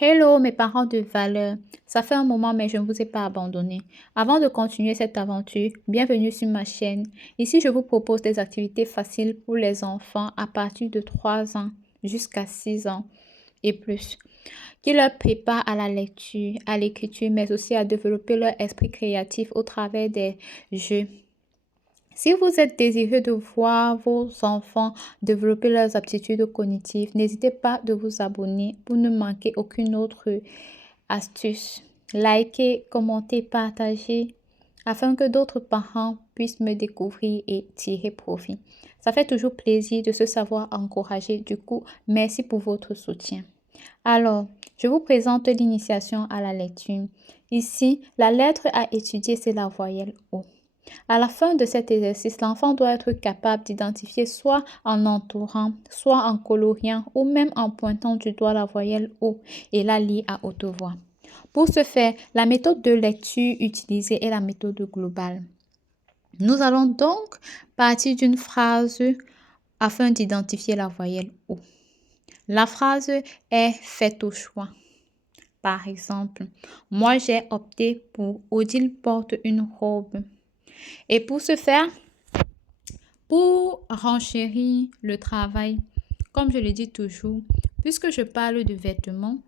Hello mes parents de valeur, ça fait un moment mais je ne vous ai pas abandonné. Avant de continuer cette aventure, bienvenue sur ma chaîne. Ici je vous propose des activités faciles pour les enfants à partir de 3 ans jusqu'à 6 ans et plus, qui leur préparent à la lecture, à l'écriture mais aussi à développer leur esprit créatif au travers des jeux. Si vous êtes désireux de voir vos enfants développer leurs aptitudes cognitives, n'hésitez pas de vous abonner pour ne manquer aucune autre astuce. Likez, commentez, partagez afin que d'autres parents puissent me découvrir et tirer profit. Ça fait toujours plaisir de se savoir encouragé. Du coup, merci pour votre soutien. Alors, je vous présente l'initiation à la lecture. Ici, la lettre à étudier, c'est la voyelle O. À la fin de cet exercice, l'enfant doit être capable d'identifier soit en entourant, soit en coloriant ou même en pointant du doigt la voyelle O et la lire à haute voix. Pour ce faire, la méthode de lecture utilisée est la méthode globale. Nous allons donc partir d'une phrase afin d'identifier la voyelle O. La phrase est faite au choix. Par exemple, moi j'ai opté pour Odile porte une robe. Et pour ce faire, pour renchérir le travail, comme je le dis toujours, puisque je parle de vêtements,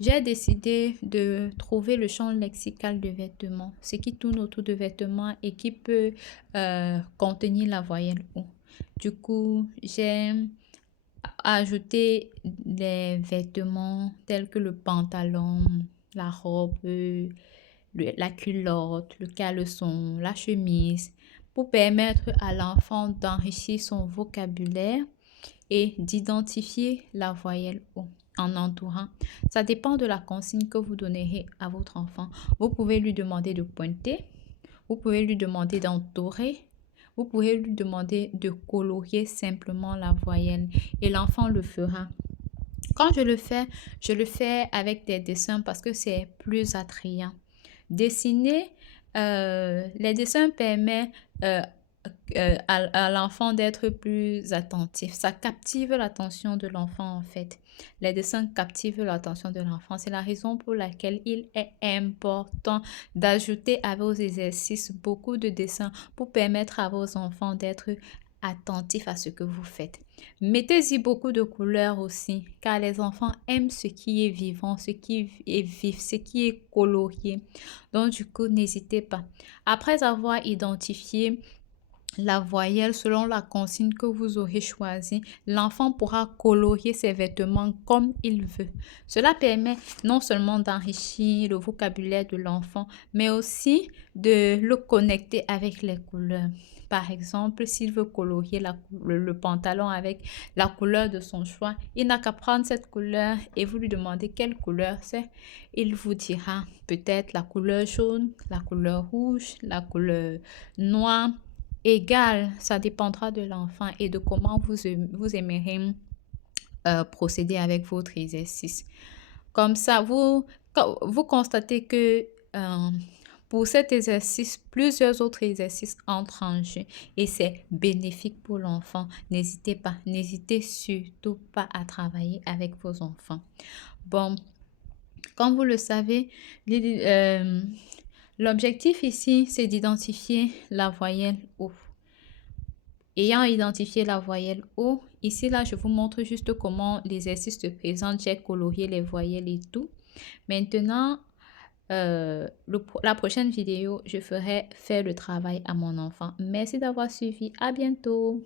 j'ai décidé de trouver le champ lexical de vêtements, ce qui tourne autour de vêtements et qui peut contenir la voyelle O. Du coup, j'ai ajouté les vêtements tels que le pantalon, la robe, la culotte, le caleçon, la chemise, pour permettre à l'enfant d'enrichir son vocabulaire et d'identifier la voyelle O en entourant. Ça dépend de la consigne que vous donnerez à votre enfant. Vous pouvez lui demander de pointer, vous pouvez lui demander d'entourer, vous pouvez lui demander de colorier simplement la voyelle et l'enfant le fera. Quand je le fais avec des dessins parce que c'est plus attrayant. Dessiner, les dessins permettent à l'enfant d'être plus attentif. Ça captive l'attention de l'enfant en fait. Les dessins captivent l'attention de l'enfant. C'est la raison pour laquelle il est important d'ajouter à vos exercices beaucoup de dessins pour permettre à vos enfants d'être attentifs à ce que vous faites. Mettez-y beaucoup de couleurs aussi, car les enfants aiment ce qui est vivant, ce qui est vif, ce qui est colorié. Donc du coup, n'hésitez pas. Après avoir identifié la voyelle selon la consigne que vous aurez choisie, l'enfant pourra colorier ses vêtements comme il veut. Cela permet non seulement d'enrichir le vocabulaire de l'enfant, mais aussi de le connecter avec les couleurs. Par exemple, s'il veut colorier le pantalon avec la couleur de son choix, il n'a qu'à prendre cette couleur et vous lui demandez quelle couleur c'est. Il vous dira peut-être la couleur jaune, la couleur rouge, la couleur noire. Égal, ça dépendra de l'enfant et de comment vous aimeriez procéder avec votre exercice. Comme ça, vous constatez que pour cet exercice, plusieurs autres exercices entrent en jeu et c'est bénéfique pour l'enfant. N'hésitez surtout pas à travailler avec vos enfants. Bon, comme vous le savez, l'objectif ici, c'est d'identifier la voyelle O. Ayant identifié la voyelle O, ici là, je vous montre juste comment l'exercice se présente. J'ai colorié les voyelles et tout. Maintenant, la prochaine vidéo, je ferai faire le travail à mon enfant. Merci d'avoir suivi. À bientôt.